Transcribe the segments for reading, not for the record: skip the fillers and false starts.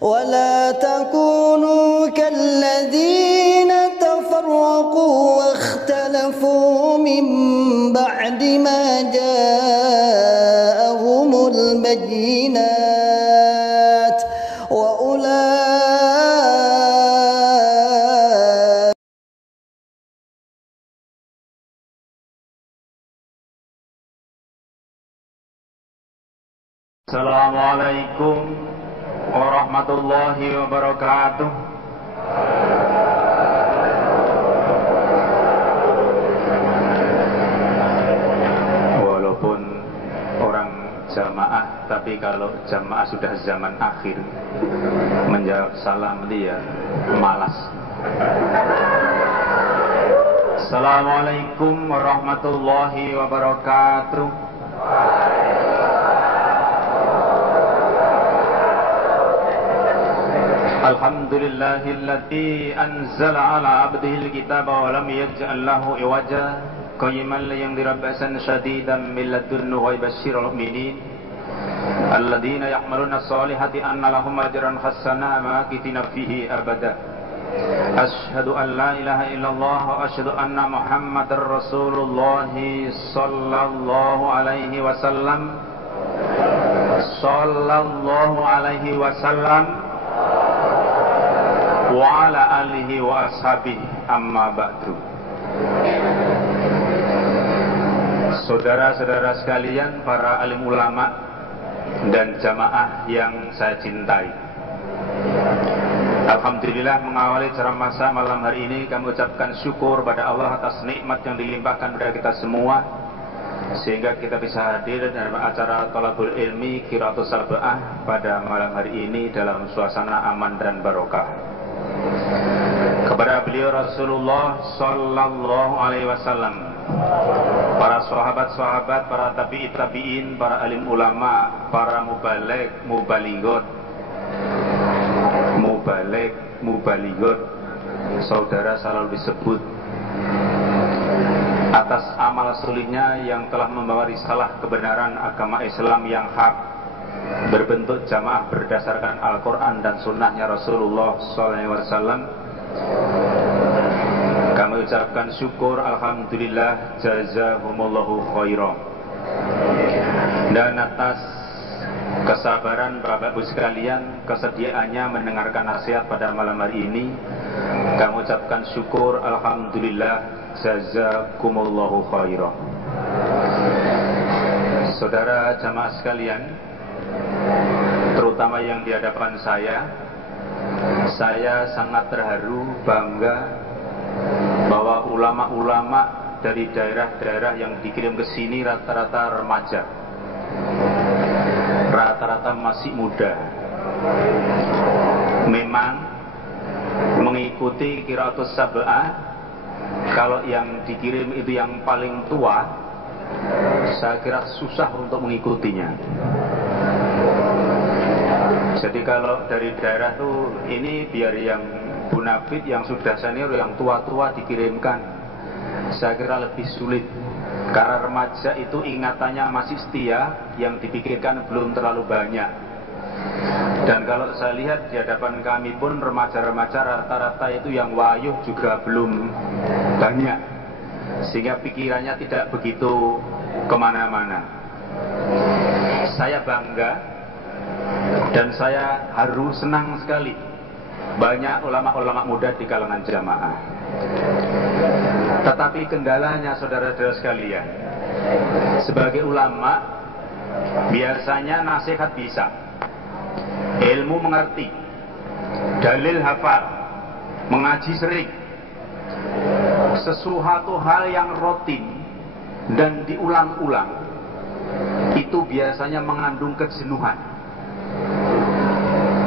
ولا تكونوا كالذين تفرقوا واختلفوا من بعد ما جاءهم البينات Assalamualaikum warahmatullahi wabarakatuh. Walaupun orang jamaah, tapi kalau jamaah sudah zaman akhir, menjawab salam dia malas. Assalamualaikum warahmatullahi wabarakatuh. Alhamdulillahilladzi anzala ala abdihil kitaba wa lam yaj'al lahu iwaja qayyiman liyundhira ba'san shadidan min ladunhu wa yubashshiral mu'minin alladzina ya'maluna sholihati anna lahum ajran hasanah makithina fihi abada. Asyhadu an la ilaha illallah wa asyhadu anna Muhammadar Rasulullah sallallahu alaihi wasallam wa ala alihi wa ashabihi amma ba'du. Saudara-saudara sekalian, para alim ulama dan jamaah yang saya cintai, alhamdulillah, mengawali ceramah saya malam hari ini kami ucapkan syukur pada Allah atas nikmat yang dilimpahkan pada kita semua, sehingga kita bisa hadir dalam acara Thalabul Ilmi Qiraatus Sab'ah pada malam hari ini dalam suasana aman dan barokah. Kepada beliau Rasulullah sallallahu alaihi wasallam, para sahabat-sahabat, para tabi'in, para alim ulama, para mubaligot, saudara selalu disebut atas amal sulihnya yang telah membawa risalah kebenaran agama Islam yang hak, berbentuk jamaah berdasarkan Al-Quran dan sunnahnya Rasulullah SAW. Kami ucapkan syukur, alhamdulillah, jazahumullahu khairan. Dan atas kesabaran Bapak Ibu sekalian, kesediaannya mendengarkan nasihat pada malam hari ini, kami ucapkan syukur, alhamdulillah, jazakumullahu khairan. Saudara jamaah sekalian, terutama yang di hadapan saya sangat terharu, bangga bahwa ulama-ulama dari daerah-daerah yang dikirim ke sini rata-rata remaja, rata-rata masih muda. Memang mengikuti Qiraatus Sab'ah, kalau yang dikirim itu yang paling tua, saya kira susah untuk mengikutinya. Jadi kalau dari daerah tuh ini biar yang bunafid, yang sudah senior, yang tua-tua dikirimkan, saya kira lebih sulit. Karena remaja itu ingatannya masih setia, yang dipikirkan belum terlalu banyak. Dan kalau saya lihat di hadapan kami pun remaja-remaja rata-rata itu yang wayuh juga belum banyak, sehingga pikirannya tidak begitu kemana-mana. Saya bangga dan saya haru, senang sekali banyak ulama-ulama muda di kalangan jamaah. Tetapi kendalanya, saudara-saudara sekalian, sebagai ulama biasanya nasihat bisa, ilmu mengerti, dalil hafal, mengaji sering. Sesuatu hal yang rutin dan diulang-ulang itu biasanya mengandung kejenuhan.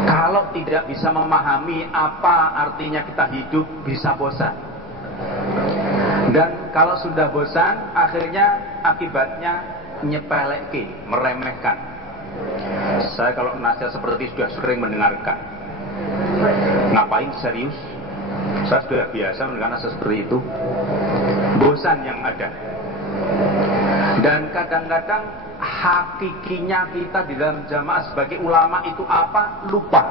Kalau tidak bisa memahami apa artinya kita hidup, bisa bosan. Dan kalau sudah bosan, akhirnya akibatnya nyepelekin, meremehkan. Saya kalau nasihat seperti sudah sering mendengarkan. Ngapain serius? Saya sudah biasa mendengar nasihat seperti itu. Bosan yang ada. Dan kadang-kadang hakikinya kita di dalam jamaah sebagai ulama itu apa? Lupa.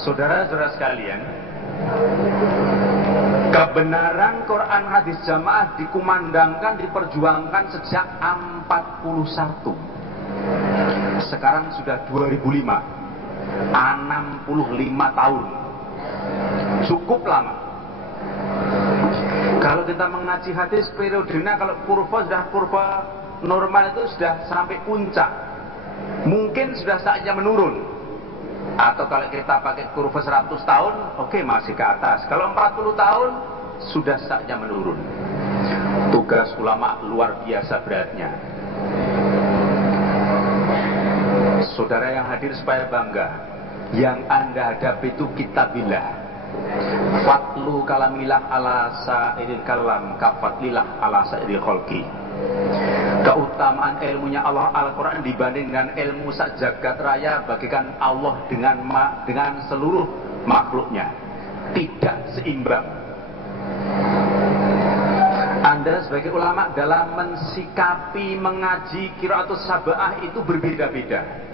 Saudara-saudara sekalian, kebenaran Quran hadis jamaah dikumandangkan, diperjuangkan sejak 41. Sekarang sudah 2005, 65 tahun. Cukup lama. Kalau kita mengaji hadis periodenya, kalau kurva normal itu sudah sampai puncak, mungkin sudah saatnya menurun. Atau kalau kita pakai kurva 100 tahun, oke, masih ke atas. Kalau 40 tahun, sudah saatnya menurun. Tugas ulama luar biasa beratnya. Saudara yang hadir supaya bangga, yang Anda hadapi itu kitabillah. Fatlu kalamilah ala sa'iril kalam kafatlilah ala sa'iril kholqi. Keutamaan ilmunya Allah Al-Quran dibanding dengan ilmu sak jagat raya bagikan Allah dengan seluruh makhluknya. Tidak seimbang. Anda sebagai ulama dalam mensikapi mengaji qiraatus sab'ah itu berbeda-beda.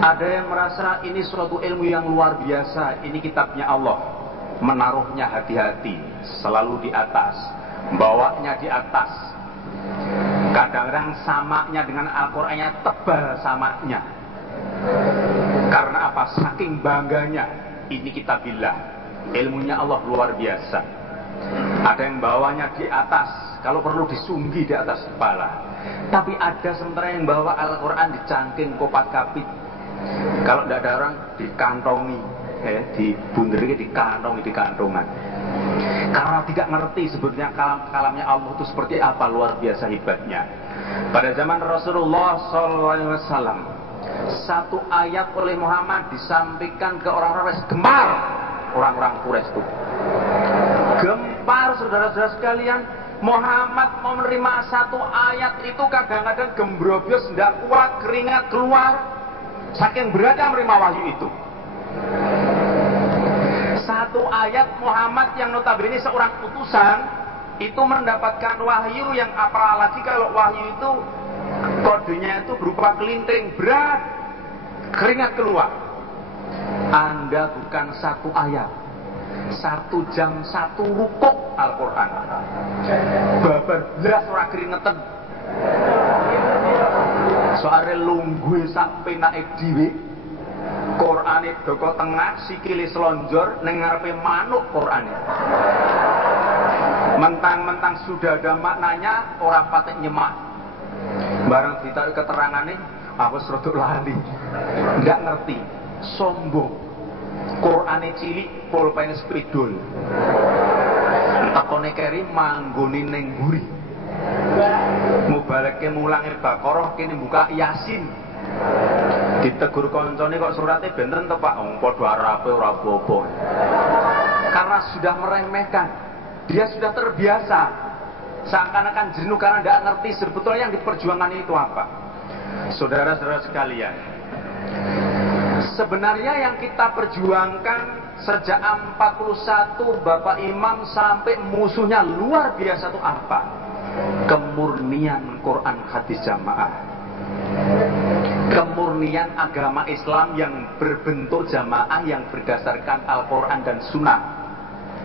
Ada yang merasa ini suatu ilmu yang luar biasa, ini kitabnya Allah, menaruhnya hati-hati, selalu di atas, bawanya di atas. Kadang-kadang samaknya dengan Al-Qur'annya tebal samaknya. Karena apa? Saking bangganya, ini kitabillah, ilmunya Allah luar biasa. Ada yang bawanya di atas, kalau perlu disunggi di atas kepala. Tapi ada sementara yang bawa Al-Quran dicangking kopat kapit. Kalau tidak ada orang dikantongi, dibunderi, dikantongi, di kantongan. Karena tidak ngerti sebetulnya kalamnya Allah itu seperti apa, luar biasa hebatnya. Pada zaman Rasulullah SAW, satu ayat oleh Muhammad disampaikan ke orang-orang Quraisy, gempar orang-orang Quraisy itu. Gempar, saudara-saudara sekalian. Muhammad mau menerima satu ayat itu kadang-kadang gembrobios, tidak kuat, keringat keluar, saking beratnya menerima wahyu itu. Satu ayat Muhammad yang notabene seorang utusan itu mendapatkan wahyu yang apalagi kalau wahyu itu kodenya itu berupa kelinting, berat, keringat keluar. Anda bukan satu ayat, 1 jam 1 rukuk Al-Quran, babar belas ora keringetan. Soale lungguhe sak penake dhewe, Qur'ane doko tengah, sikile selonjor, ning ngarepe manuk Qur'ane. Mentang-mentang sudah ada maknanya, orang patek nyemak. Barang ditarik keterangane, aku serodok lali, nggak ngerti, sombong. Qur'ane cilik, pulpene spidol. Takone keri manggoni ning mburi. Mubaleke mulangi Baqarah kene buka Yasin. Ditegur koncone kok surate benten to Pak, wong padha arape ora apa-apa. Karena sudah meremehkan. Dia sudah terbiasa. Seakan-akan jenuh karena tidak ngerti sebetulnya yang diperjuangkan itu apa. Saudara-saudara sekalian, sebenarnya yang kita perjuangkan sejak 41 Bapak Imam sampai musuhnya luar biasa itu apa? Kemurnian Quran hadis jamaah. Kemurnian agama Islam yang berbentuk jamaah yang berdasarkan Al-Quran dan Sunnah.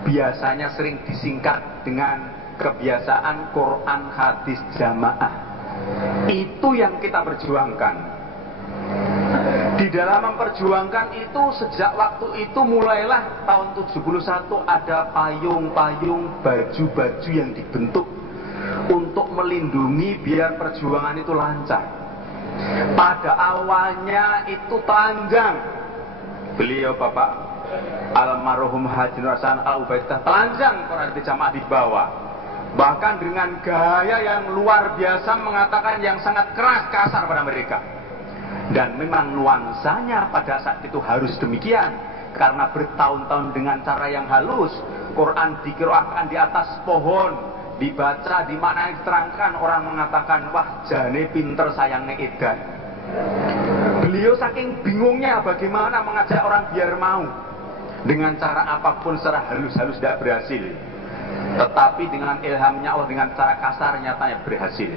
Biasanya sering disingkat dengan kebiasaan Quran hadis jamaah. Itu yang kita perjuangkan. Di dalam memperjuangkan itu, sejak waktu itu mulailah tahun 71 ada payung-payung, baju-baju yang dibentuk untuk melindungi biar perjuangan itu lancar. Pada awalnya itu telanjang. Beliau Bapak almarhum Haji Nur Hasan Al-Ubaidah telanjang Quran jamaah di bawah. Bahkan dengan gaya yang luar biasa mengatakan yang sangat keras, kasar pada mereka. Dan memang nuansanya pada saat itu harus demikian, karena bertahun-tahun dengan cara yang halus. Quran dikirakan di atas pohon, dibaca di mana yang diterangkan, orang mengatakan wah jane pinter sayangnya edan. Beliau saking bingungnya bagaimana mengajak orang biar mau, dengan cara apapun secara halus-halus tidak berhasil. Tetapi dengan ilhamnya Allah dengan cara kasar nyatanya berhasil.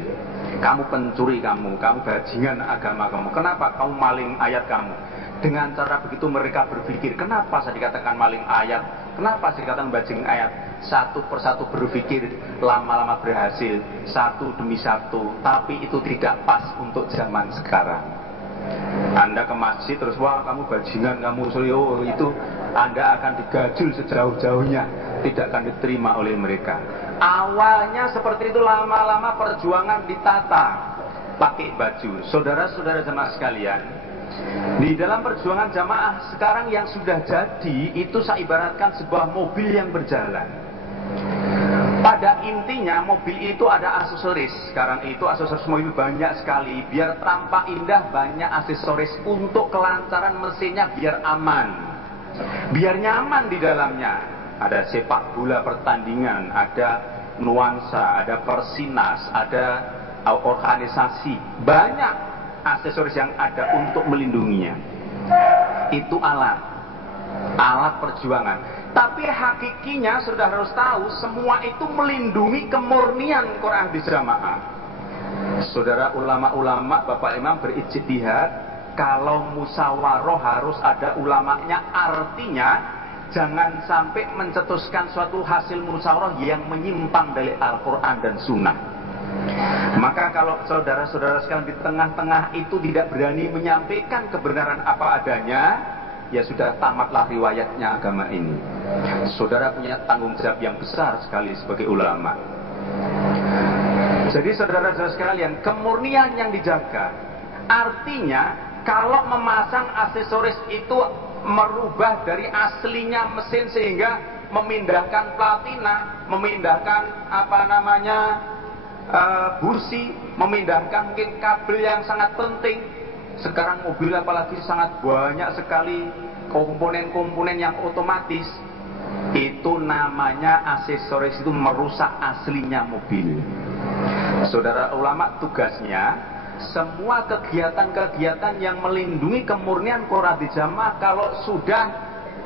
kamu pencuri, kamu bajingan agama kamu, kenapa kamu maling ayat kamu. Dengan cara begitu mereka berpikir, kenapa saya dikatakan maling ayat, kenapa saya dikatakan bajingan ayat. Satu persatu berpikir, lama-lama berhasil, satu demi satu. Tapi itu tidak pas untuk zaman sekarang. Anda ke masjid terus, wah kamu bajingan, kamu oh itu, Anda akan digajul sejauh-jauhnya, tidak akan diterima oleh mereka. Awalnya seperti itu, lama-lama perjuangan ditata pakai baju. Saudara-saudara jemaah sekalian, di dalam perjuangan jamaah sekarang yang sudah jadi, itu saya ibaratkan sebuah mobil yang berjalan. Pada intinya mobil itu ada aksesoris. Sekarang itu aksesoris mobil banyak sekali. Biar tampak indah, banyak aksesoris untuk kelancaran mesinnya, biar aman, biar nyaman di dalamnya. Ada sepak bola pertandingan, ada nuansa, ada persinas, ada organisasi, banyak aksesoris yang ada untuk melindunginya. Itu alat perjuangan. Tapi hakikinya sudah harus tahu, semua itu melindungi kemurnian Quran di jamaah. Saudara, ulama-ulama, Bapak Imam berijtihad, kalau musyawarah harus ada ulamanya. Artinya jangan sampai mencetuskan suatu hasil musyawarah yang menyimpang dari Al-Quran dan Sunnah. Maka kalau saudara-saudara sekalian di tengah-tengah itu tidak berani menyampaikan kebenaran apa adanya, ya sudah, tamatlah riwayatnya agama ini. Saudara punya tanggung jawab yang besar sekali sebagai ulama. Jadi saudara-saudara sekalian, kemurnian yang dijaga. Artinya kalau memasang aksesoris itu merubah dari aslinya mesin, sehingga memindahkan platina, memindahkan bursi, memindahkan mungkin kabel yang sangat penting. Sekarang mobil apalagi sangat banyak sekali komponen-komponen yang otomatis. Itu namanya aksesoris, itu merusak aslinya mobil. Saudara, ulama tugasnya semua kegiatan-kegiatan yang melindungi kemurnian Quran di jamaah, kalau sudah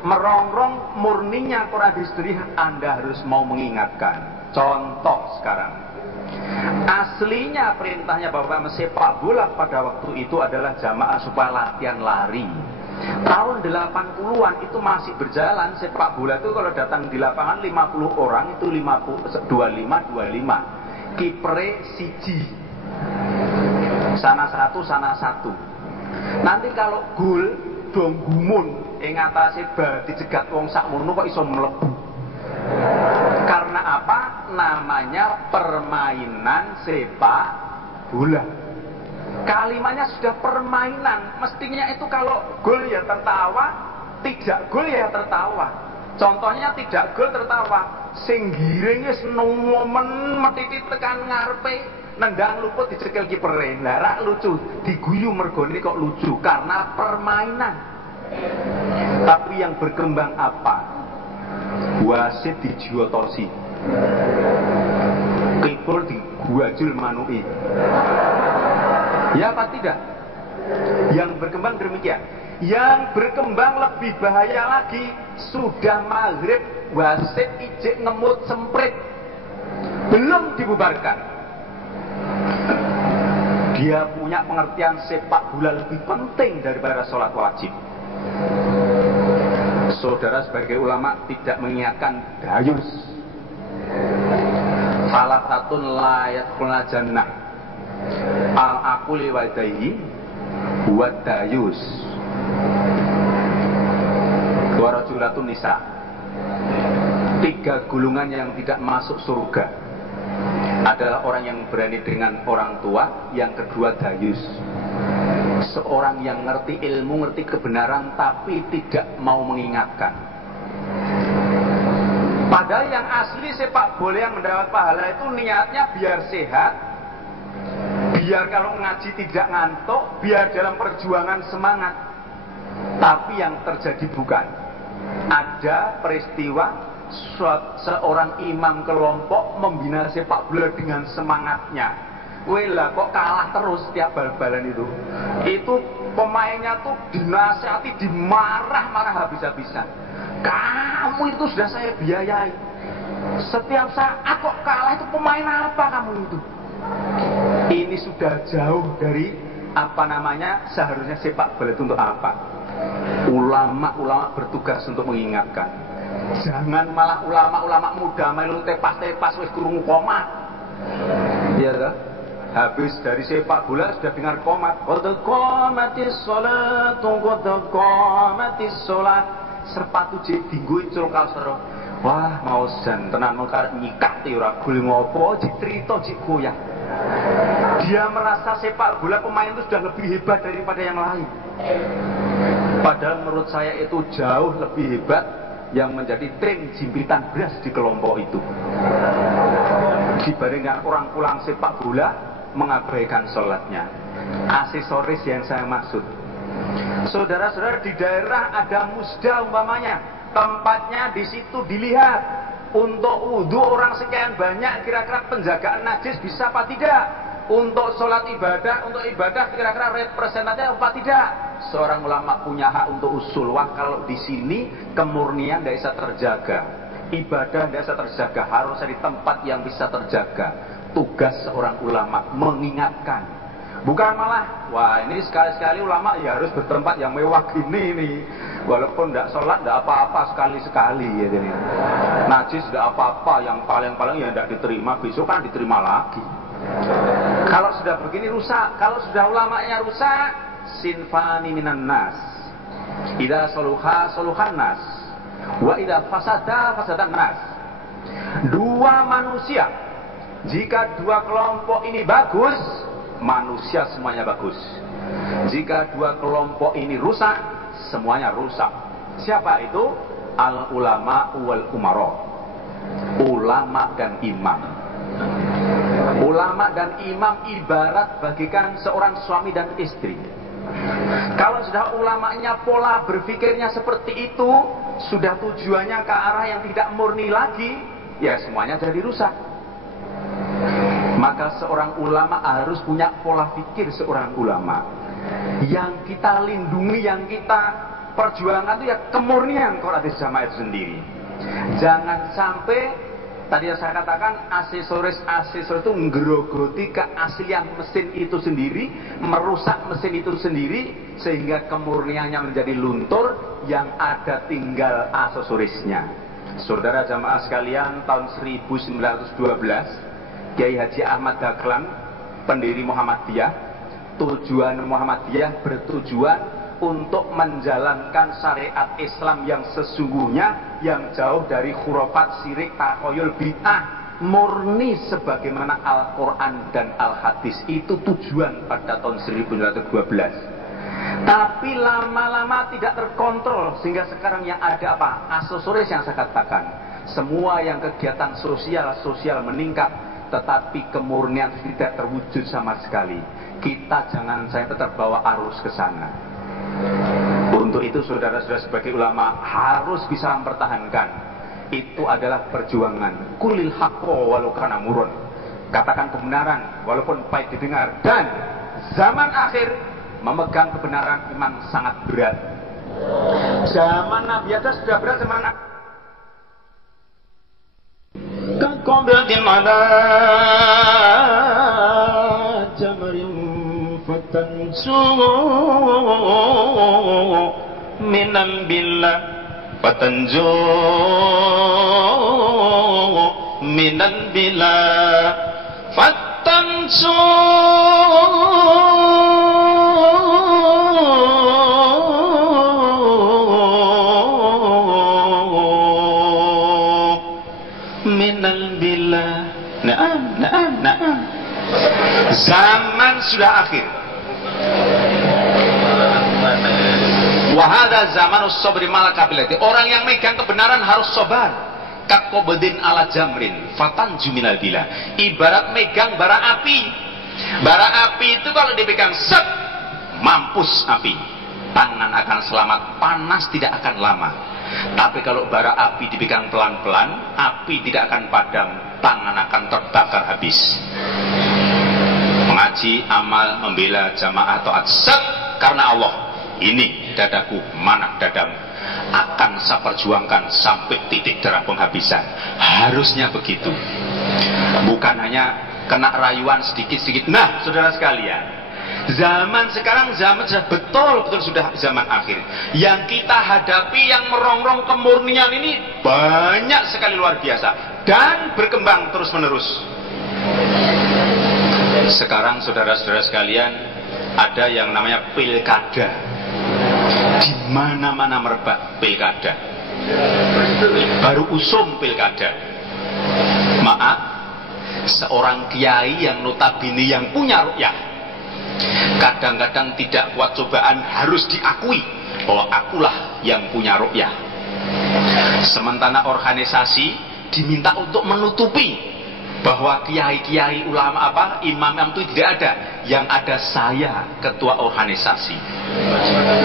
merongrong murninya Quran di sendiri, Anda harus mau mengingatkan. Contoh sekarang, aslinya perintahnya Bapak sepak bola pada waktu itu adalah jamaah supaya latihan lari. Tahun 80-an itu masih berjalan sepak bola itu, kalau datang di lapangan 50 orang itu 25 kipre siji, sana satu. Nanti kalau gol dong gumun ing atase bal dicegat wong sakmono kok iso mlebu. Karena apa? Namanya permainan sepak bola. Kalimatnya sudah permainan. Mestinya itu kalau gol ya tertawa, tidak gol ya tertawa. Contohnya tidak gol tertawa, sing giring wis nomen metiti tekan ngarepe, nendang luput dicekel kipere. Lah rak lucu, diguyu mergone kok lucu karena permainan. Tapi yang berkembang apa? Wasit dijuotosi, kiper diguajul manui. Ya apa tidak? Yang berkembang demikian. Yang berkembang lebih bahaya lagi, sudah maghrib wasit ijek ngemut semprit, belum dibubarkan. Dia punya pengertian sepak bola lebih penting daripada sholat wajib. Saudara sebagai ulama tidak mengingatkan dayus. Salatatun layat kulna jannah, al-aquli wadaihi buat dayus, warajulatun nisa. 3 golongan yang tidak masuk surga adalah orang yang berani dengan orang tua, yang kedua dayus, seorang yang ngerti ilmu, ngerti kebenaran tapi tidak mau mengingatkan. Padahal yang asli sepak bola yang mendapat pahala itu niatnya biar sehat, biar kalau ngaji tidak ngantuk, biar dalam perjuangan semangat. Tapi yang terjadi bukan. Ada peristiwa seorang imam kelompok membina sepak bola dengan semangatnya. Wela kok kalah terus setiap bal-balan itu. Itu pemainnya tuh dinasihati, dimarah-marah habis-habisan. Kamu itu sudah saya biayai, setiap saat kok kalah, itu pemain apa kamu itu? Ini sudah jauh dari apa namanya seharusnya sepak bola itu untuk apa. Ulama-ulama bertugas untuk mengingatkan. Jangan malah ulama-ulama muda melu tepas-tepas wis krungu qomat. Iya toh? Habis dari sepak bola sudah dengar qomat. Qad qamatis sholatu qad qamatis sholat. Serpatu dinggo icul kasro. Wah, mau jan tenan mung karep nyikati ora gol ngopo dicrito jik goyang. Dia merasa sepak bola pemain itu sudah lebih hebat daripada yang lain. Padahal menurut saya itu jauh lebih hebat yang menjadi tren jimpitan beras di kelompok itu. Dibandingkan orang pulang sepak bola mengabaikan sholatnya. Aksesoris yang saya maksud, saudara-saudara, di daerah ada musda umpamanya, tempatnya di situ dilihat untuk wudhu orang sekian banyak, kira-kira penjagaan najis bisa apa tidak? Untuk sholat ibadah, untuk ibadah kira-kira representatif apa tidak? Seorang ulama punya hak untuk usul. Wah, kalau di sini kemurnian tidak bisa terjaga, ibadah tidak bisa terjaga, harus di tempat yang bisa terjaga. Tugas seorang ulama mengingatkan, bukan malah wah ini sekali-sekali ulama ya harus bertempat yang mewah gini nih, walaupun tidak sholat tidak apa-apa sekali-sekali ya, jadi najis tidak apa-apa, yang paling-paling ya tidak diterima, besok kan diterima lagi. Kalau sudah begini rusak. Kalau sudah ulamanya rusak, sinfani minan nas, idza saluha saluhan nas, wa idza fasada fasadan nas. Dua manusia, jika dua kelompok ini bagus, manusia semuanya bagus. Jika dua kelompok ini rusak, semuanya rusak. Siapa itu? Al ulama wal umara. Ulama dan imam. Ulama dan imam ibarat bagikan seorang suami dan istri. Kalau sudah ulamanya pola berpikirnya seperti itu, sudah tujuannya ke arah yang tidak murni lagi, ya semuanya jadi rusak. Maka seorang ulama harus punya pola pikir seorang ulama. Yang kita lindungi, yang kita perjuangkan itu ya kemurnian Quran Jamaah itu sendiri. Jangan sampai tadi yang saya katakan aksesoris itu ngerogoti keaslian mesin itu sendiri, merusak mesin itu sendiri, sehingga kemurniannya menjadi luntur, yang ada tinggal aksesorisnya. Saudara jamaah sekalian, tahun 1912 Kiai Haji Ahmad Dahlan, pendiri Muhammadiyah, tujuan Muhammadiyah bertujuan untuk menjalankan syariat Islam yang sesungguhnya, yang jauh dari khurafat, syirik, takoyul, bid'ah, murni sebagaimana Al-Quran dan Al-Hadis. Itu tujuan pada tahun 1912. Tapi lama-lama tidak terkontrol, sehingga sekarang yang ada apa? Aksesoris yang saya katakan. Semua yang kegiatan sosial meningkat, tetapi kemurnian tidak terwujud sama sekali. Kita jangan sampai terbawa arus ke sana. Untuk itu saudara-saudara sebagai ulama harus bisa mempertahankan. Itu adalah perjuangan. Kulil haqqo walau kana murun. Katakan kebenaran walaupun pahit didengar. Dan zaman akhir memegang kebenaran memang sangat berat. Zaman Nabi aja sudah berat, zaman Kakombratin ala jamarin fatansu minan billah fatanju minan billah fatansu zaman sudah akhir. Wahada zamanus sabri malakabilati. Orang yang megang kebenaran harus sabar. Kakobedin ala jamrin fatan juminal bila. Ibarat megang bara api. Bara api itu kalau dipegang set, mampus api. Tangan akan selamat, panas tidak akan lama. Tapi kalau bara api dipegang pelan-pelan, api tidak akan padam, tangan akan terbakar habis. Mengaji, amal, membela jamaah taat set karena Allah. Ini dadaku, mana dadamu? Akan saya perjuangkan sampai titik darah penghabisan. Harusnya begitu. Bukan hanya kena rayuan sedikit-sedikit. Nah, saudara sekalian, zaman sekarang zaman sudah betul-betul sudah zaman akhir. Yang kita hadapi yang merongrong kemurnian ini banyak sekali, luar biasa, dan berkembang terus-menerus. Sekarang saudara-saudara sekalian, ada yang namanya pilkada. Di mana-mana merebak pilkada. Baru usum pilkada. Maaf, seorang kiai yang notabene yang punya ruqyah, kadang-kadang tidak kuat cobaan harus diakui bahwa akulah yang punya ruqyah. Sementara organisasi diminta untuk menutupi bahwa kiai-kiai ulama imam itu tidak ada, yang ada saya ketua organisasi.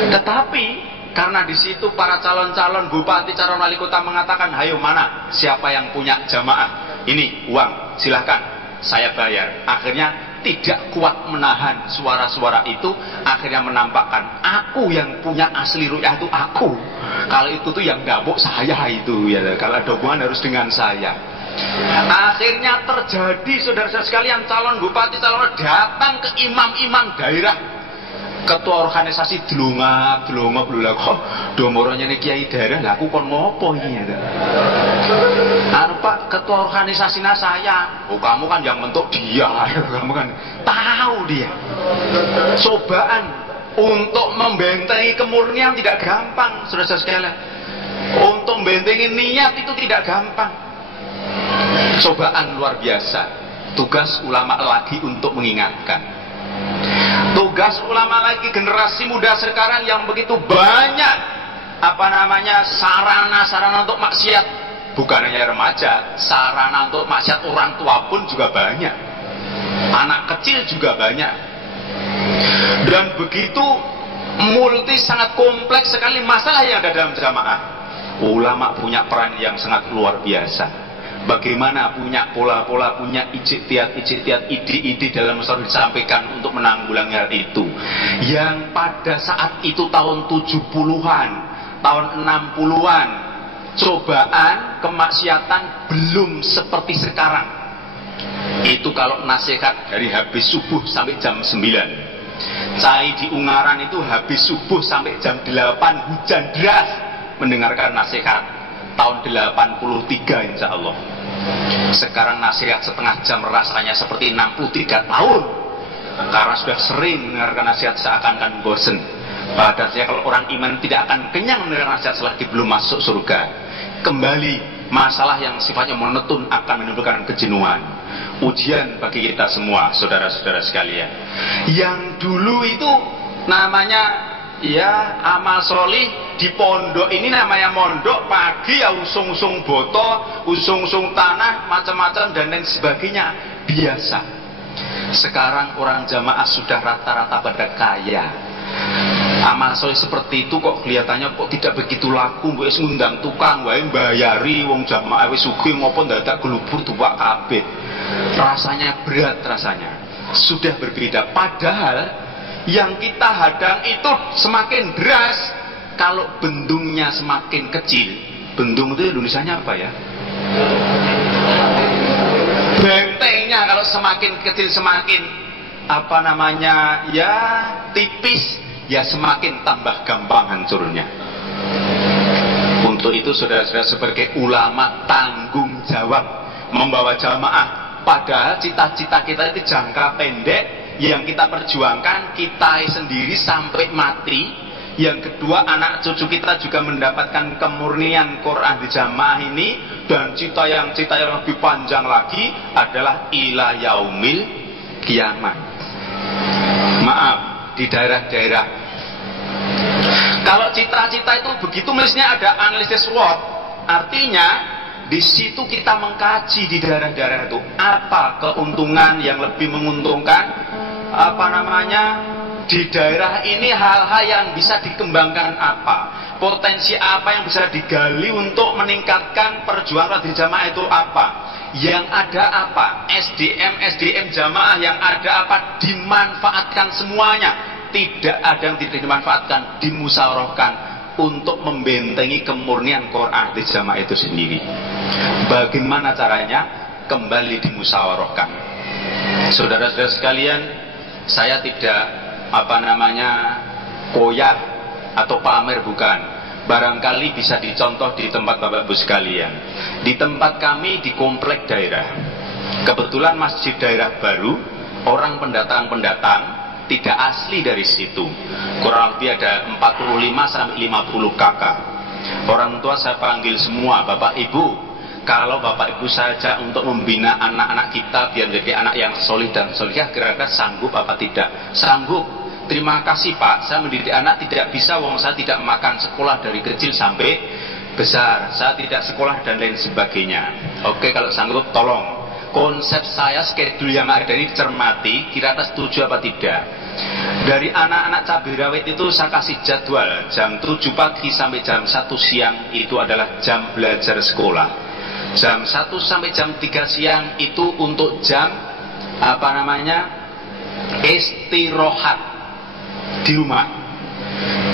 Tetapi karena di situ para calon-calon bupati, calon wali kota mengatakan, hayo mana siapa yang punya jamaah, ini uang silahkan saya bayar. Akhirnya tidak kuat menahan suara-suara itu, akhirnya menampakkan aku yang punya asli ruqyah itu aku. Kalau itu tuh yang dapuk saya itu ya, kalau ada hubungan harus dengan saya. Akhirnya terjadi, saudara-saudara sekalian, calon bupati, calon datang ke imam-imam daerah, ketua organisasi delungak belula kok domoronya nih kiai daerah, lah aku kon ngopo ini ya. Pak, ketua organisasi saya. Oh, kamu kan yang bentuk dia, kamu kan tahu dia. Cobaan untuk membentengi kemurnian tidak gampang, saudara-saudara sekalian. Untuk membentengi niat itu tidak gampang. Cobaan luar biasa. Tugas ulama lagi untuk mengingatkan. Tugas ulama lagi generasi muda sekarang yang begitu banyak sarana-sarana untuk maksiat. Bukan hanya remaja, sarana untuk maksiat orang tua pun juga banyak. Anak kecil juga banyak. Dan begitu multi, sangat kompleks sekali masalah yang ada dalam jamaah. Ulama punya peran yang sangat luar biasa. Bagaimana punya pola-pola, punya ijtihad, ide-ide dalam masalah disampaikan untuk menanggulangi hal itu. Yang pada saat itu tahun 70-an, tahun 60-an, cobaan kemaksiatan belum seperti sekarang. Itu kalau nasihat dari habis subuh sampai jam 9. Cai di Ungaran itu habis subuh sampai jam 8 hujan deras mendengarkan nasihat. Tahun 83 insya Allah. Sekarang nasihat setengah jam rasanya seperti 63 tahun, karena sudah sering mendengarkan nasihat seakan-akan bosen. Padahal kalau orang iman tidak akan kenyang mendengar nasihat selagi belum masuk surga. Kembali masalah yang sifatnya monoton akan menimbulkan kejenuhan. Ujian bagi kita semua, saudara-saudara sekalian. Yang dulu itu namanya ya amal solih di pondok ini, namanya mondok, pagi ya usung-usung botol, usung-usung tanah, macam-macam dan lain sebagainya, biasa. Sekarang orang jamaah sudah rata-rata pada kaya. Amal soleh seperti itu kok kelihatannya kok tidak begitu laku. Wis ngundang tukang wae bayari, wong jamaah wis sugih ngopo dadak gelubur tuwak kabeh. Rasanya berat, rasanya sudah berbeda. Padahal yang kita hadang itu semakin deras kalau bendungnya semakin kecil. Bendung itu Indonesianya apa ya? Bentengnya kalau semakin kecil, semakin ya tipis, ya semakin tambah gampang hancurnya. Untuk itu saudara-saudara sebagai ulama tanggung jawab membawa jamaah. Padahal cita-cita kita itu jangka pendek, yang kita perjuangkan kita sendiri sampai mati. Yang kedua, anak cucu kita juga mendapatkan kemurnian Quran di jamaah ini. Dan cita yang lebih panjang lagi adalah ila yaumil kiamat. Maaf, di daerah-daerah kalau cita-cita itu begitu, mestinya ada analisis SWOT. Artinya di situ kita mengkaji di daerah-daerah itu apa keuntungan yang lebih menguntungkan, di daerah ini hal-hal yang bisa dikembangkan apa, potensi apa yang bisa digali untuk meningkatkan perjuangan di jamaah itu apa, yang ada apa, SDM jamaah yang ada apa, dimanfaatkan semuanya. Tidak ada yang tidak dimanfaatkan, dimusyawarahkan untuk membentengi kemurnian Quran di jamaah itu sendiri. Bagaimana caranya? Kembali dimusyawarahkan. Saudara-saudara sekalian, saya tidak koyah atau pamer, bukan. Barangkali bisa dicontoh di tempat Bapak Ibu sekalian. Di tempat kami di komplek daerah, kebetulan masjid daerah baru, orang pendatang-pendatang tidak asli dari situ. Kurang lebih ada 45 sampai 50 kakak. Orang tua saya panggil semua, Bapak Ibu, kalau Bapak Ibu saja untuk membina anak-anak kita biar menjadi anak yang solih dan solihah, kira-kira sanggup apa tidak? Sanggup. Terima kasih Pak, saya mendidik anak tidak bisa, wong saya tidak makan sekolah dari kecil sampai besar, saya tidak sekolah dan lain sebagainya. Oke, kalau sanggup tolong konsep saya, schedule yang ada ini cermati, kira-kira setuju apa tidak. Dari anak-anak cabai rawit itu saya kasih jadwal, jam 7 pagi sampai jam 1 siang itu adalah jam belajar sekolah. Jam 1 sampai jam 3 siang itu untuk jam istirahat di rumah.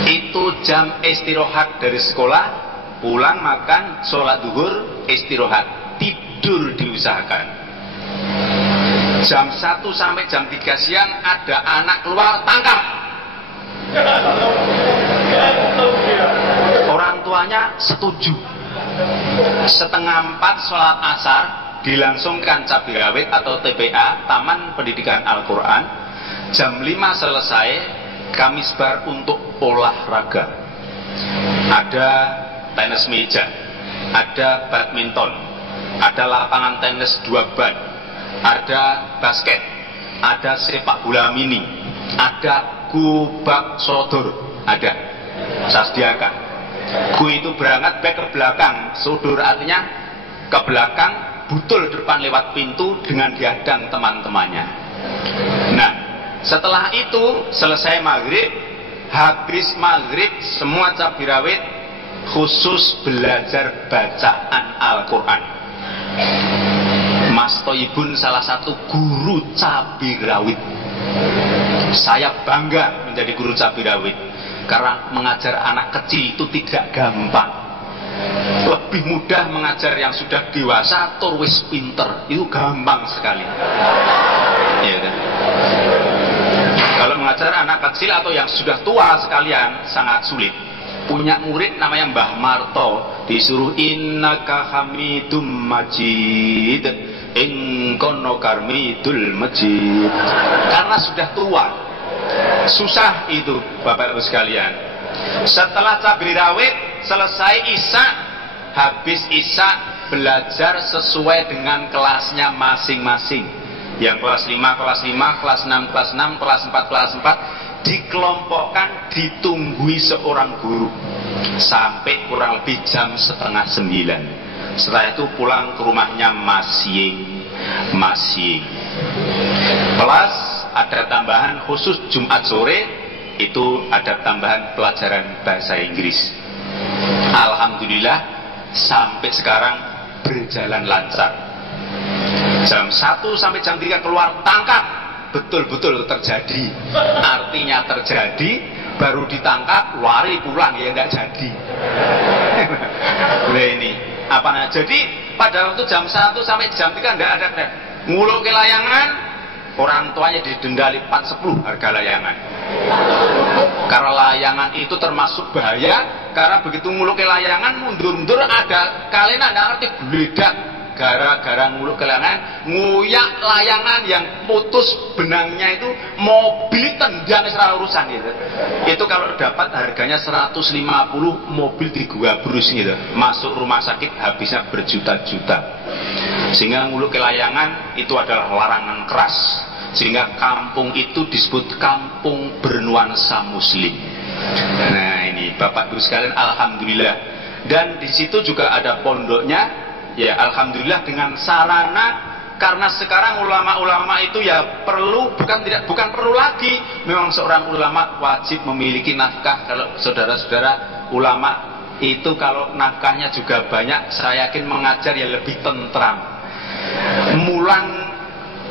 Itu jam istirahat dari sekolah, pulang makan, sholat duhur, istirahat, tidur diusahakan. Jam 1 sampai jam 3 siang ada anak keluar, tangkap. Orang tuanya setuju. Setengah 4 sholat asar dilangsungkan cabai rawit atau TPA, Taman Pendidikan Al-Quran. Jam 5 selesai, kami sebar untuk olahraga. Ada tenis meja, ada badminton, ada lapangan tenis 2 ban, ada basket, ada sepak bola mini, ada gubak sodor, ada. Saya sediakan. Gu itu berangkat back ke belakang, sodor artinya ke belakang, butul depan lewat pintu dengan dihadang teman-temannya. Nah, setelah itu selesai maghrib, habis maghrib semua cabai rawit khusus belajar bacaan Al-Quran. Mas Toyibun salah satu guru cabai rawit. Saya bangga menjadi guru cabai rawit karena mengajar anak kecil itu tidak gampang. Lebih mudah mengajar yang sudah dewasa atau wis pinter, itu gampang sekali. Ya kan? Kalau mengajar anak kecil atau yang sudah tua sekalian sangat sulit. Punya murid namanya Mbah Marto, disuruh innaka hamidum majid, ingkono karmidul majid. Karena sudah tua, susah itu Bapak Ibu sekalian. Setelah cabai rawit selesai isya, habis isya belajar sesuai dengan kelasnya masing-masing. Yang kelas 5, kelas 5, kelas 6, kelas 6, kelas 4, kelas 4 dikelompokkan, ditunggui seorang guru sampai kurang lebih jam 8:30. Setelah itu pulang ke rumahnya masing-masing. Plus ada tambahan khusus Jumat sore, itu ada tambahan pelajaran bahasa Inggris. Alhamdulillah sampai sekarang berjalan lancar. Jam 1 sampai jam 3 keluar, tangkap. Betul-betul terjadi. Artinya terjadi, baru ditangkap, lari pulang, ya enggak jadi. Nah ini jadi pada waktu jam 1 sampai jam 3 enggak ada nguluk ke layangan, orang tuanya didenda lipat 10 harga layangan. Karena layangan itu termasuk bahaya, karena begitu nguluk ke layangan, mundur-mundur ada kalian enggak ngerti geledak. Gara-gara nguluk ke layangan, nguyak layangan yang putus benangnya itu, mobil tendang serah urusan gitu. Itu kalau dapat harganya 150, mobil di gua brus gitu. Masuk rumah sakit habisnya berjuta-juta. Sehingga nguluk ke layangan itu adalah larangan keras. Sehingga kampung itu disebut kampung bernuansa muslim. Nah ini Bapak Ibu sekalian, alhamdulillah. Dan di situ juga ada pondoknya. Ya alhamdulillah dengan sarana, karena sekarang ulama-ulama itu ya perlu, bukan perlu lagi, memang seorang ulama wajib memiliki nafkah. Kalau saudara-saudara ulama itu kalau nafkahnya juga banyak, saya yakin mengajar ya lebih tentram. Mulan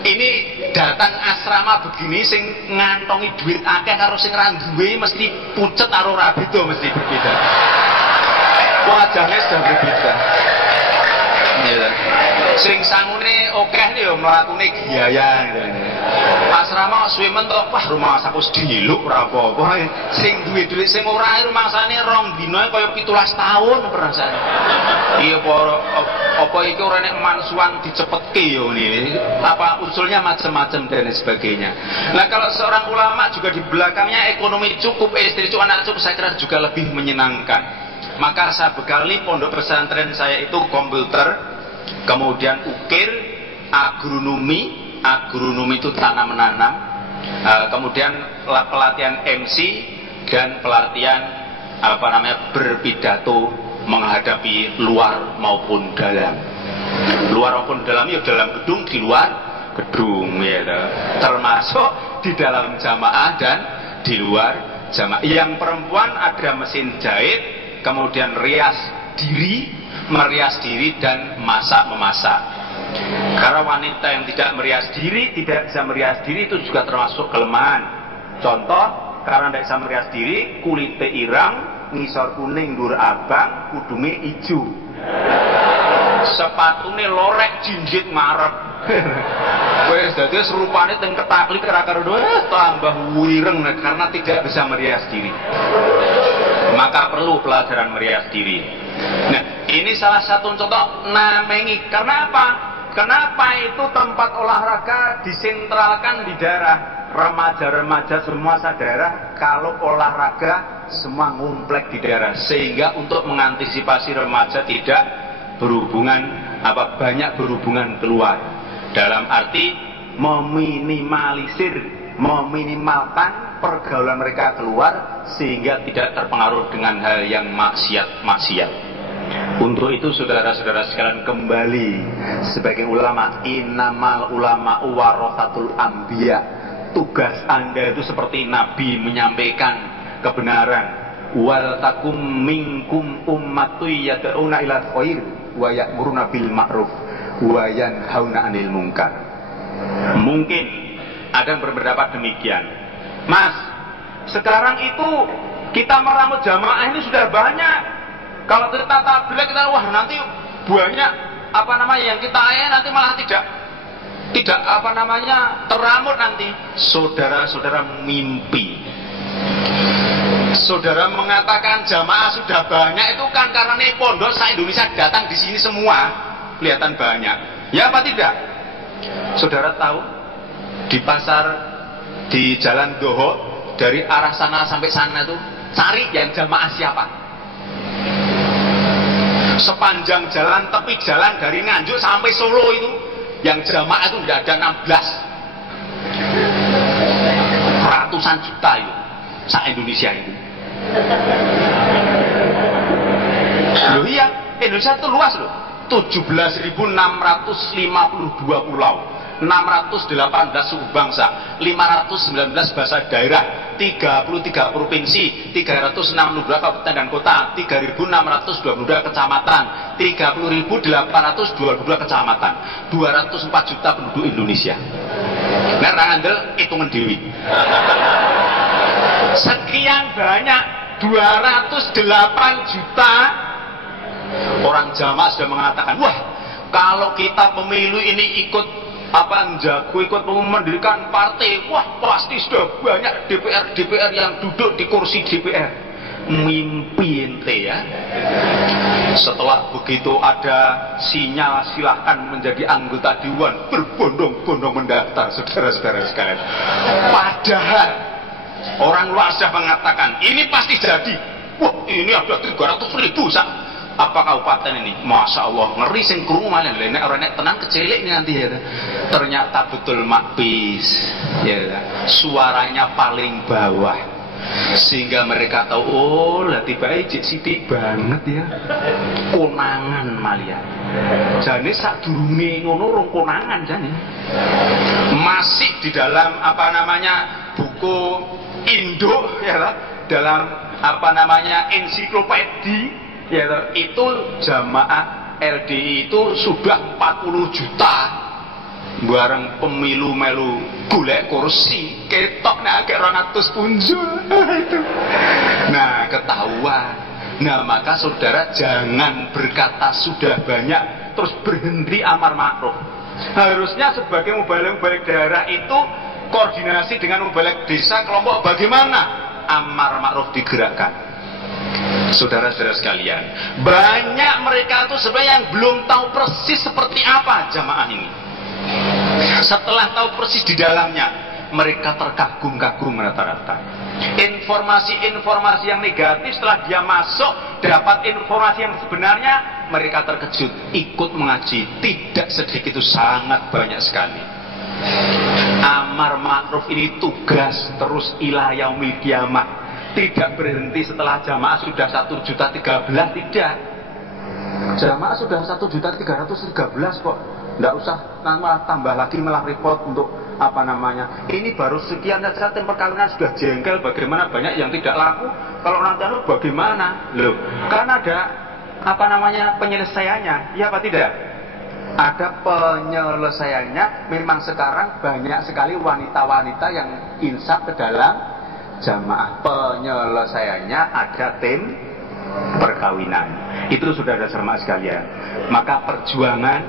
ini datang asrama begini sing ngantongi duit akeh karo sing ra duwe mesti pucet karo rabi itu mesti berbeda. Wajahnya sudah berbeda. Ya. Sing sangune akeh yo mlakune giyayan gitu. Asrama suwe mentok wah rumah saku sediluk ora apa-apa. Sing duwe dhuwit sing ora rumangsane 2 dina kaya 17 tahun perasaan. Iya apa iki ora nek mansuan dicepetke yo ngene. Apa usulnya macam-macam dan sebagainya. Nah kalau seorang ulama juga di belakangnya ekonomi cukup, istri cukup, anak cukup, saya kira juga lebih menyenangkan. Maka saya bekali pondok pesantren saya itu komputer, kemudian ukir, agronomi itu tanam menanam, kemudian pelatihan MC dan pelatihan berpidato menghadapi luar maupun dalam. Luar maupun dalam ya dalam gedung, di luar gedung ya, termasuk di dalam jamaah dan di luar jamaah. Yang perempuan ada mesin jahit, kemudian merias diri dan memasak. Karena wanita yang tidak bisa merias diri itu juga termasuk kelemahan. Contoh, karena tidak bisa merias diri, kulitnya irang, ngisor kuning, dur abang, kudume ijo, sepatune lorek, jinjit ngarep. Wes dadi serupane teng ketaklik kira-kira tambah wireng karena tidak bisa merias diri. Maka perlu pelajaran merias diri. Nah, ini salah satu contoh namengi. Karena apa? Kenapa itu tempat olahraga disentralkan di daerah? Remaja-remaja semua sadaerah kalau olahraga semua ngumplek di daerah, sehingga untuk mengantisipasi remaja tidak banyak berhubungan keluar, dalam arti meminimalkan pergaulan mereka keluar sehingga tidak terpengaruh dengan hal yang maksiat. Untuk itu saudara-saudara sekalian, kembali sebagai ulama, innamal ulama warathatul anbiya. Tugas Anda itu seperti Nabi menyampaikan kebenaran. Wal takum minkum ummatu yad'una ilal khair wa ya'muruna bil ma'ruf wa yanhauna 'anil munkar. Mungkin ada yang berpendapat demikian. Mas, sekarang itu kita meramut jamaah ini sudah banyak. Kalau kita tabligh kita wah nanti banyak yang kita nanti malah tidak teramut nanti. Saudara-saudara mimpi. Saudara mengatakan jamaah sudah banyak itu kan karena nih pondok se-Indonesia datang di sini semua kelihatan banyak. Ya apa tidak? Saudara tahu di pasar di Jalan Doho dari arah sana sampai sana tuh cari yang jamaah siapa? Sepanjang jalan tepi jalan dari Nganjuk sampai Solo itu yang jamaah itu tidak ada 16 ratusan juta itu se-Indonesia itu. Loh iya, Indonesia itu luas loh, 17.652 pulau, 618 suku bangsa, 519 bahasa daerah, 33 provinsi, 362 kabupaten dan kota, 3.622 kecamatan, 30.822 kecamatan, 204 juta penduduk Indonesia. Nah, ngandel hitungan dewi. Sekian banyak 208 juta orang jamaah sudah mengatakan, wah kalau kita pemilu ini ikut mendirikan partai, wah pasti sudah banyak DPR yang duduk di kursi DPR. Mimpi ente ya. Setelah begitu ada sinyal silahkan menjadi anggota dewan, berbondong-bondong mendaftar saudara-saudara sekalian. Padahal orang luar sudah mengatakan ini pasti jadi. Wah ini ada 300.000 apa kabupaten ini, masya Allah ngeri sing krungu malah nek ora nek tenang kecilik ini nanti ya. Ternyata betul makbis ya, suaranya paling bawah sehingga mereka tahu oh lah tiba-tiba cik sidik banget ya konangan malia jane sadurunge ngono rong konangan jane masih di dalam buku Indo ya, dalam ensiklopedi ya, itu jamaah LDI itu sudah 40 juta bareng pemilu melu golek kursi ketok nek 200 punjul itu. Nah ketahuan Nah maka saudara jangan berkata sudah banyak terus berhenti amar ma'ruf. Harusnya sebagai mubalik daerah itu koordinasi dengan mubalik desa, kelompok, bagaimana amar ma'ruf digerakkan. Saudara-saudara sekalian, banyak mereka itu sebenarnya yang belum tahu persis seperti apa jamaah ini. Setelah tahu persis di dalamnya, mereka terkagum-kagum rata-rata. Informasi-informasi yang negatif setelah dia masuk dapat informasi yang sebenarnya, mereka terkejut. Ikut mengaji tidak sedikit, itu sangat banyak sekali. Amar ma'ruf ini tugas terus ila yaumil kiamah. Tidak berhenti setelah jamaah sudah 1.013.000, tidak. Jamaah sudah 1.313.000 kok. Tidak usah malah tambah lagi, malah repot untuk apa namanya. Ini baru sekian saja tim perkawinan sudah jengkel, bagaimana banyak yang tidak laku. Kalau nanti bagaimana? Loh, kan ada apa namanya penyelesaiannya, ya apa tidak? Ada penyelesaiannya. Memang sekarang banyak sekali wanita-wanita yang insaf ke dalam jamaah. Penyelesaiannya ada tim perkawinan. Itu sudah ada jamaah sekalian. Maka perjuangan,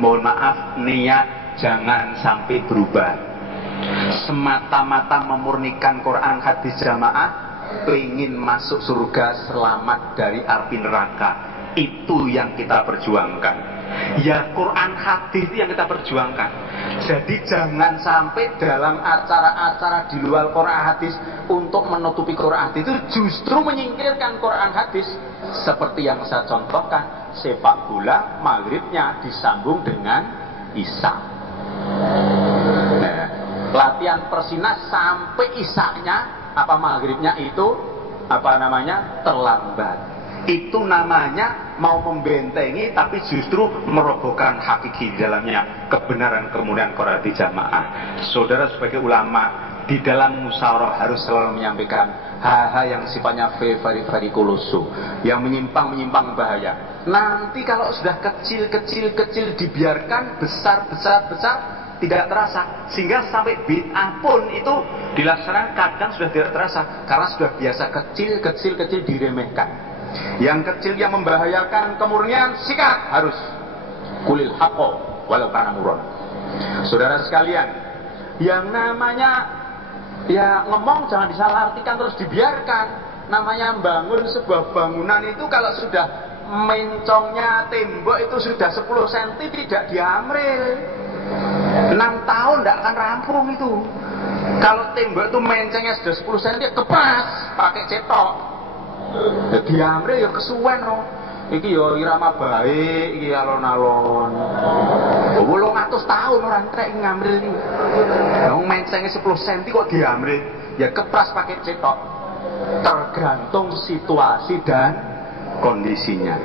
mohon maaf, niat jangan sampai berubah. Semata-mata memurnikan Quran hadis jamaah, pengen masuk surga, selamat dari api neraka. Itu yang kita perjuangkan. Ya Quran hadis itu yang kita perjuangkan. Jadi jangan sampai dalam acara-acara di luar Quran hadis untuk menutupi Quran hadis itu justru menyingkirkan Quran hadis. Seperti yang saya contohkan, sepak bola maghribnya disambung dengan isya. Nah, latihan Persinas sampai isyanya apa maghribnya itu apa namanya terlambat. Itu namanya mau membentengi tapi justru merobohkan hakiki di dalamnya kebenaran kemudian Quran di jamaah. Saudara sebagai ulama di dalam musyawarah harus selalu menyampaikan hal-hal yang sifatnya very koloso, yang menyimpang bahaya. Nanti kalau sudah kecil dibiarkan besar tidak terasa, sehingga sampai bid'ah pun itu dilaksanakan kadang sudah tidak terasa karena sudah biasa kecil diremehkan. Yang kecil yang membahayakan kemurnian sikat harus kulil haqqo walau kana murran. Saudara sekalian, yang namanya ya ngomong jangan disalahartikan terus dibiarkan. Namanya bangun sebuah bangunan itu kalau sudah mencongnya tembok itu sudah 10 cm tidak diamril. 6 tahun tidak akan rampung itu. Kalau tembok itu mencengnya sudah 10 cm kepras pakai cetok. Diamre ya kesuwen no. Iki ya irama baik, iki alon-alon. 800 tahun orang trek ngamril iki. Wong mencenge 10 cm kok diamre? Ya kepras pakai cetok. Tergantung situasi dan kondisinya.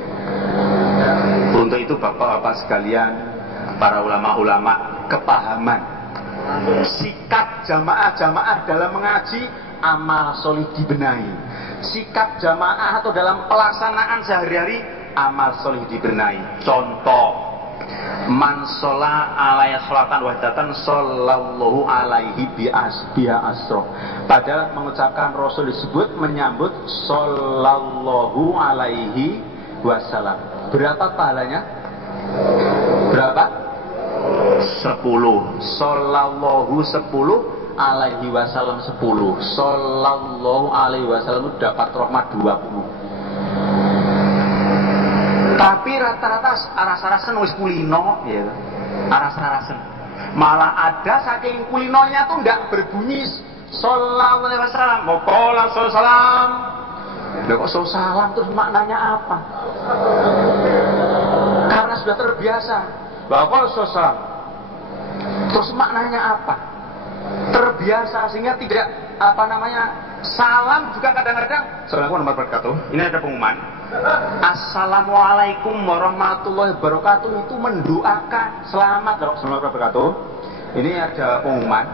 Untuk itu Bapak-bapak sekalian, para ulama-ulama, kepahaman sikap jamaah-jamaah dalam mengaji amal solih dibenahi. Sikap jamaah atau dalam pelaksanaan sehari-hari amal solih dibenahi. Contoh, man sholla alaihi sholatan wahdatan shollallahu alaihi biha asroh. Padahal mengucapkan Rasul disebut menyambut shollallahu alaihi wasallam. Berapa pahalanya? Berapa? 10. Shollallahu 10, alaihi wasallam 10. Sallallahu alaihi wasallam itu dapat rahmat 20. Tapi rata-rata aras-arasen wis kulino ya. Aras-arasen. Malah ada saking kulinonya tuh enggak berbunyi sallallahu alaihi wasallam. Mokola salam. Lah kok salam terus maknanya apa? Karena sudah terbiasa. Bahwa salam. Terus maknanya apa? Terbiasa sehingga tidak apa namanya salam juga kadang-kadang. Assalamualaikum warahmatullahi wabarakatuh. Ini ada pengumuman. Assalamualaikum warahmatullahi wabarakatuh itu mendoakan selamat warahmatullahi wabarakatuh. Ini ada pengumuman.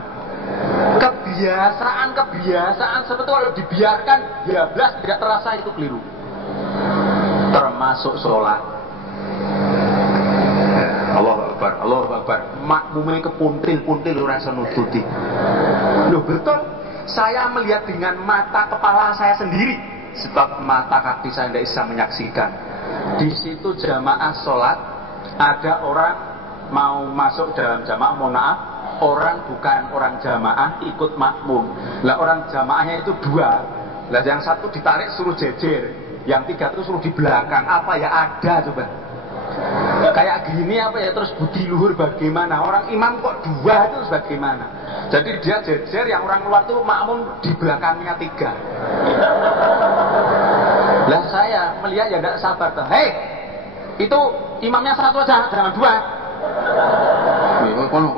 Kebiasaan sebetulnya kalau dibiarkan bablas tidak terasa itu keliru. Termasuk sholat. Allahu Akbar. Makmumnya kepuntil-puntil ora iso nututi. Loh betul. Saya melihat dengan mata kepala saya sendiri. sebab mata kaki saya tidak bisa menyaksikan. Di situ jamaah sholat, ada orang mau masuk dalam jamaah, mohon maaf, orang bukan orang jamaah ikut makmum. Lah orang jamaahnya itu dua, lah yang satu ditarik suruh jejer, yang tiga itu suruh di belakang. Apa ya ada coba? Kayak gini apa ya, terus budi luhur bagaimana? Orang imam kok dua itu bagaimana? Jadi dia jejer, yang orang luar tuh makmum di belakangnya tiga. Lah saya melihat ya tidak sabar tuh. Hei, itu imamnya satu aja, jangan dua. Kono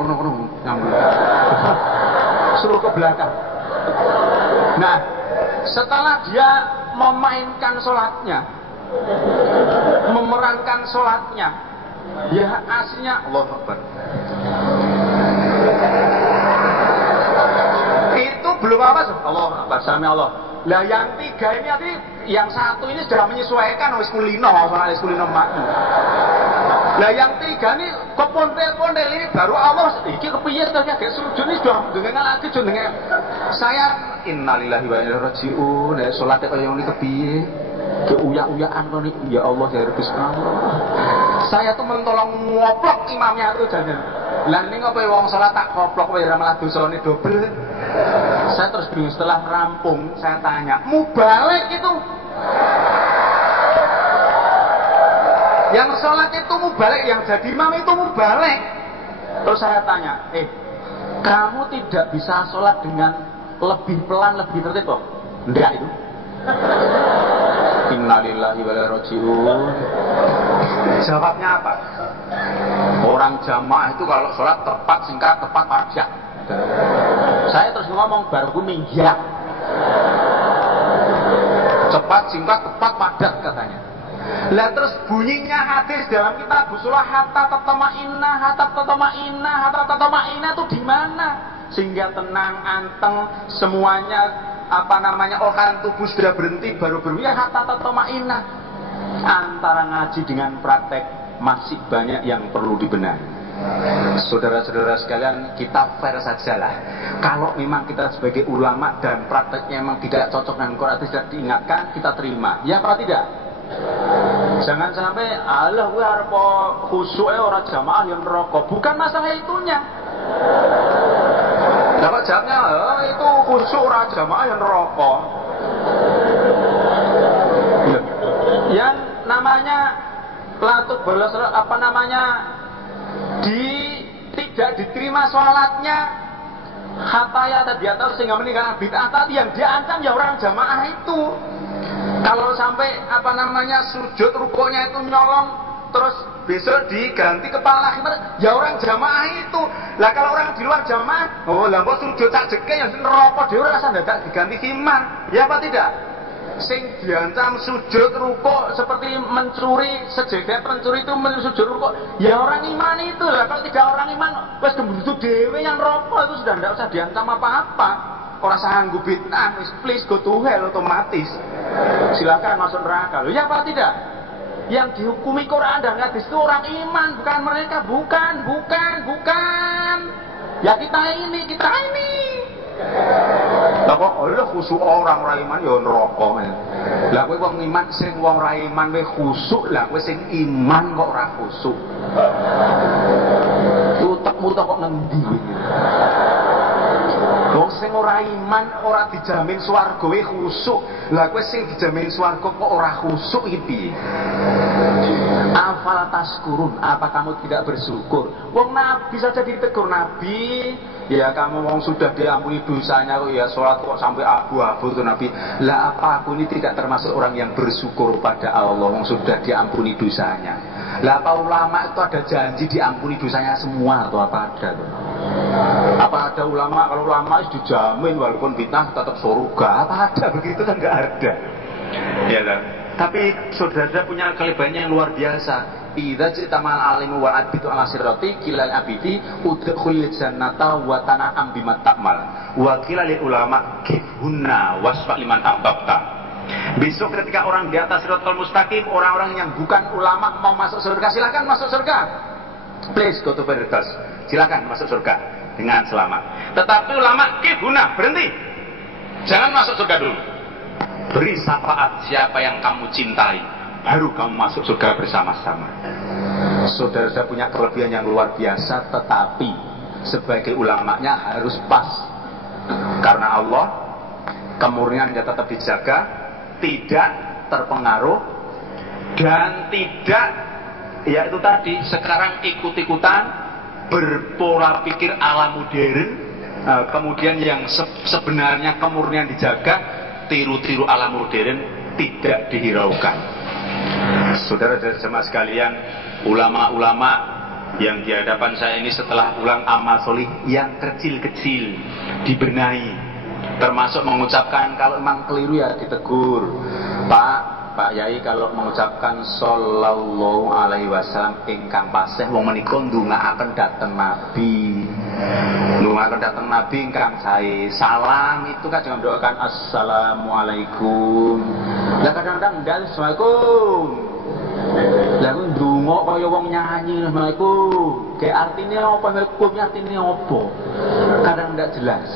suruh ke belakang. Nah, setelah dia memainkan sholatnya, memerankan sholatnya, ya aslinya Allahu Akbar, itu belum apa sih? Allahu Akbar, sami Allah. Lah yang tiga ini tadi, yang satu ini sudah menyesuaikan wis kulino, soalnya wis kulino makmum. Lah yang tiga ini kepondel-pondel ini baru Allah iki kepiye to agak sujud ini sudah dengan lagi jenenge. Saya innalillahi wa inna ilaihi raji'un. Nek salate kaya ngene kepiye? Keuyak-uyakan to niku ya Allah ya Rabbi subhanallah. Saya tuh mentolong ngoplok imamnya itu jangan. Lah ning apa wong salat tak koplok wae ora malah dosane dobel. Saya terus bingung, setelah rampung saya tanya, mubalik itu? Yang sholat itu mubalik, yang jadi imam itu mubalik. Terus saya tanya, kamu tidak bisa sholat dengan lebih pelan, lebih tertib kok? Enggak itu. Innalillahi wa inna ilaihi raji'un. Jawabnya apa? Orang jamaah itu kalau sholat tepat, singkat, tepat, padat. Saya terus ngomong, baru minggir. Cepat, singkat, tepat, padat katanya. Lah terus bunyinya hadis dalam kitab Busulah hatta tatma'inna itu di mana? Sehingga tenang, anteng, semuanya organ tubuh sudah berhenti baru berwiyah hatta tatma'inna. Antara ngaji dengan praktek masih banyak yang perlu dibenahi. Saudara-saudara sekalian, kita fair sajalah. Kalau memang kita sebagai ulama dan prakteknya memang tidak cocok dengan Quran, tidak diingatkan, kita terima. Ya apa tidak? Jangan sampai Allah gue harap khusyuk orang jamaah yang neraka. Bukan masalah itunya. Dapat jawabnya, itu khusyuk orang jamaah yang neraka. Yang namanya latuk balas tidak diterima sholatnya, hataya tadi atau sehingga meninggalkan bid'ah tadi, yang diancam ya orang jamaah itu. Kalau sampai sujud rukuknya itu nyolong, terus besok diganti kepala khimar, ya orang jamaah itu. Lah kalau orang di luar jamaah, lah kok sujud tak jeke yang neraka dhewe rasa ndak diganti khimar. Ya apa tidak? Sing diancam sujud rukuk seperti mencuri, sejegat pencuri itu sujud rukuk, ya orang iman itu lah. Kalau tidak orang iman, wes gemburutu dhewe yang neraka itu sudah tidak usah diancam apa-apa. Orang sanggup bid'ah, please go to hell otomatis. Silakan masuk neraka. Ya apa tidak? Yang dihukumi Quran dan hadis itu orang iman, bukan mereka, bukan. Ya kita ini. Lah kok Allah khusuk orang iman ya neraka. Lah kowe wong iman sing wong ra iman kowe khusuk, lah kowe sing iman kok ora khusuk. Utekmu kok ngendi kowe? Wong sing ora iman ora dijamin swarga kowe khusuk. Lah kowe sing dijamin swarga kok ora khusuk iki piye? Afala taskurun, apa kamu tidak bersyukur? Wong Nabi saja ditegur Nabi, ya kamu wong sudah diampuni dosanya kok ya sholat kok sampai abu-abu tuh Nabi. Lah apa aku ini tidak termasuk orang yang bersyukur pada Allah wong sudah diampuni dosanya? Lah apa ulama itu ada janji diampuni dosanya semua atau apa ada tuh? Apa ada ulama, kalau ulama itu dijamin walaupun bid'ah tetap surga? Apa ada begitu? Kan nggak ada. Ya kan? Tapi saudara punya kelebihan yang luar biasa. Idza jitamal alimu wal abidu ala sirati kilal abidi udkhulil jannata wa tana'am bima ta'mal wa kilal ulama kifhunna wasfa liman ahbabta. Besok ketika orang di atas siratal mustaqim, orang-orang yang bukan ulama mau masuk surga, silakan masuk surga. Please go to paradise. Silakan masuk surga dengan selamat. Tetapi ulama kifhunna, berhenti. Jangan masuk surga dulu. beri syafaat siapa yang kamu cintai, baru kamu masuk surga bersama-sama. Saudara saya punya kelebihan yang luar biasa, tetapi sebagai ulamanya harus pas. Karena Allah, kemurniannya tetap dijaga, tidak terpengaruh, dan tidak, ya itu tadi, sekarang ikut-ikutan berpola pikir ala modern, kemudian yang sebenarnya kemurnian dijaga, tiru-tiru ala modern tidak dihiraukan. Saudara dan jemaah sekalian, ulama-ulama yang di hadapan saya ini setelah ulang amal solih yang kecil-kecil dibenahi, termasuk mengucapkan kalau memang keliru ya ditegur. Pak Yai kalau mengucapkan sallallahu alaihi wasallam ingkang pasih wong menika ndongaaken dhateng Nabi. Ndongaaken dhateng Nabi ingkang sae. Salam itu kan jangan mendoakan assalamualaikum. Lah kadang-kadang ndak assalamualaikum. Lah ku ndonga kaya wong nyanyi assalamualaikum. Ke artine apa assalamualaikum artine apa? Kadang ndak jelas.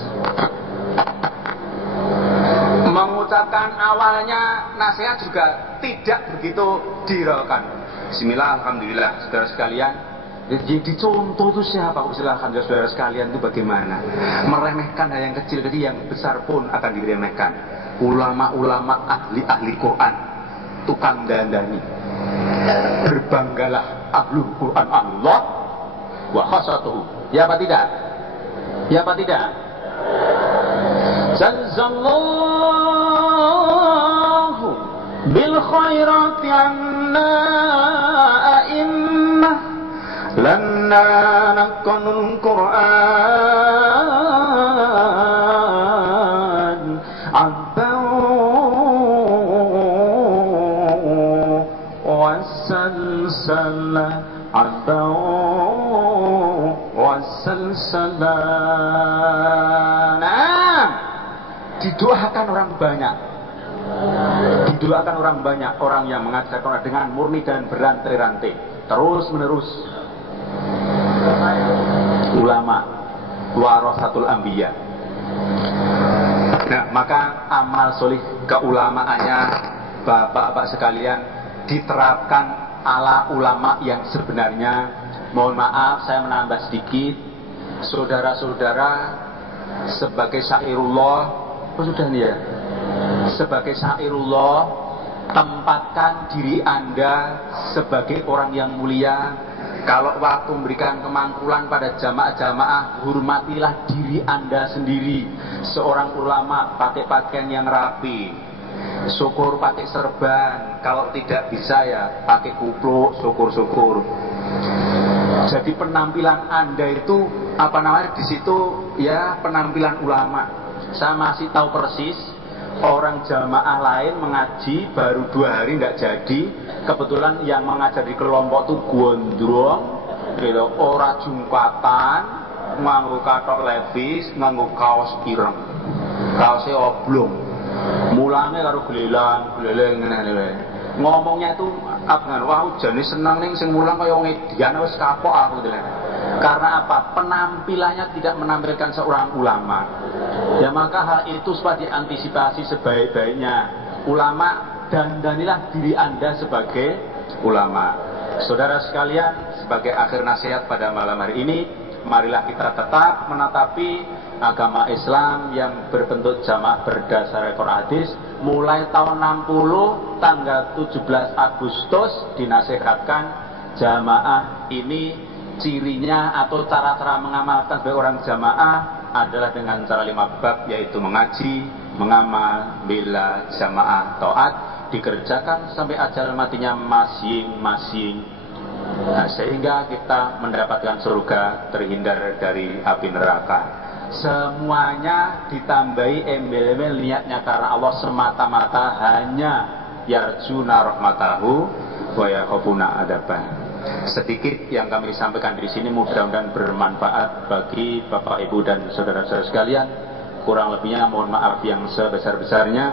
Mengucapkan awalnya nasihat juga tidak begitu dihiraukan. Bismillah, alhamdulillah, saudara sekalian. Jadi dicontoh itu siapa? Silahkan saudara sekalian itu bagaimana? Meremehkan hal yang kecil-kecil, yang besar pun akan diremehkan. Ulama-ulama ahli Quran, tukang dandani. Berbanggalah ahlul Quran Allah wa khasatuhu. Ya apa tidak? Ya apa tidak? Zalzallahu bil khairati anna a'immah lanna nakunul Qur'an abau wassalsala abau wassalsala. Didoakan orang banyak, didoakan orang banyak, orang yang mengajarkan orang dengan murni dan berantai-rantai terus menerus. Ulama warasatul anbiya. Nah, maka amal solih keulamaannya bapak-bapak sekalian diterapkan ala ulama yang sebenarnya. Mohon maaf saya menambah sedikit, saudara-saudara, sebagai syairullah, sudah nih ya, sebagai syairullah, tempatkan diri Anda sebagai orang yang mulia. Kalau waktu memberikan kemangkulan pada jamaah-jamaah, hormatilah diri Anda sendiri. Seorang ulama pakai pakaian yang rapi, syukur pakai serban, kalau tidak bisa ya pakai kupluk, syukur-syukur. Jadi penampilan Anda itu apa namanya di situ ya, penampilan ulama. Saya masih tahu persis orang jamaah lain mengaji baru 2 hari nggak jadi. Kebetulan yang mengajar di kelompok itu gondrong, gitu, ora jungkatan, nganggo katok levis, nganggo kaos ireng, kaosnya oblong, mulangnya karo gelelang ngene. Ngomongnya itu apa? Wah, jane seneng ning sing mulang kaya wong edian wis kapok aku gitu. Karena apa? Penampilannya tidak menampilkan seorang ulama. Ya maka hal itu supaya diantisipasi sebaik-baiknya. Ulama, dandanilah diri Anda sebagai ulama. Saudara sekalian, sebagai akhir nasihat pada malam hari ini, marilah kita tetap menatapi agama Islam yang berbentuk jamaah berdasar Al-Quran hadis. Mulai tahun 60 tanggal 17 Agustus dinasihatkan jamaah ini cirinya atau cara-cara mengamalkan sebagai orang jamaah adalah dengan cara 5 bab, yaitu mengaji, mengamal, bela, jamaah, taat, dikerjakan sampai ajal matinya masing-masing. Nah, sehingga kita mendapatkan surga, terhindar dari api neraka. Semuanya ditambahi embel-embel niatnya karena Allah semata-mata, hanya yarjuna rahmatahu wa yakhafuna adabah. Sedikit yang kami sampaikan di sini, mudah-mudahan bermanfaat bagi Bapak Ibu dan saudara-saudara sekalian. Kurang lebihnya mohon maaf yang sebesar-besarnya.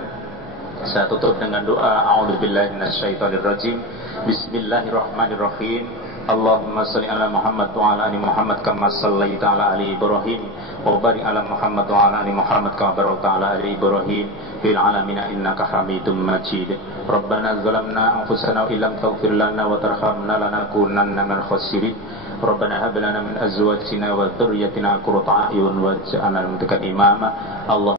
Saya tutup dengan doa, a'udzubillahi minasyaitonirrajim. Bismillahirrahmanirrahim. Allahumma salli ala Muhammad wa ala ali Muhammad kama sallaita ala ali Ibrahim wa barik ala Muhammad wa ala ali Muhammad kama barakta ala ali Ibrahim fil alamin innaka Hamidum Majid. Rabbana zalamna anfusana wa illam taghfir lana wa tarhamna lanakunanna minal khasirin. Rabbana hab lana min azwajina wa dhurriyyatina qurrata a'yun waj'alna lil muttaqina imama. Allah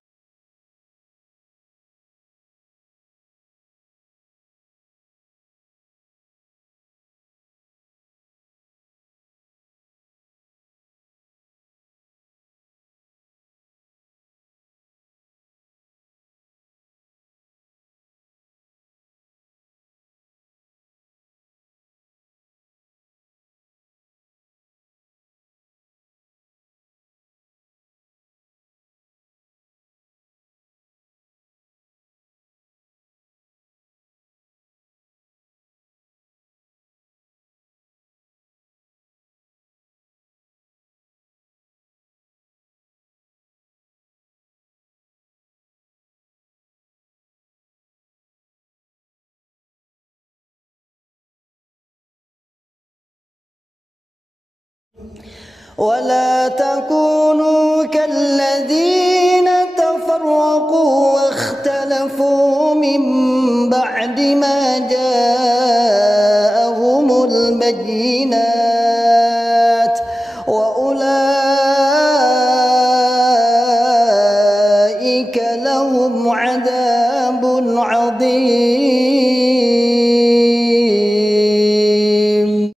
ولا تكونوا كالذين تفرقوا واختلفوا من بعد ما جاءهم البينات وأولئك لهم عذاب عظيم.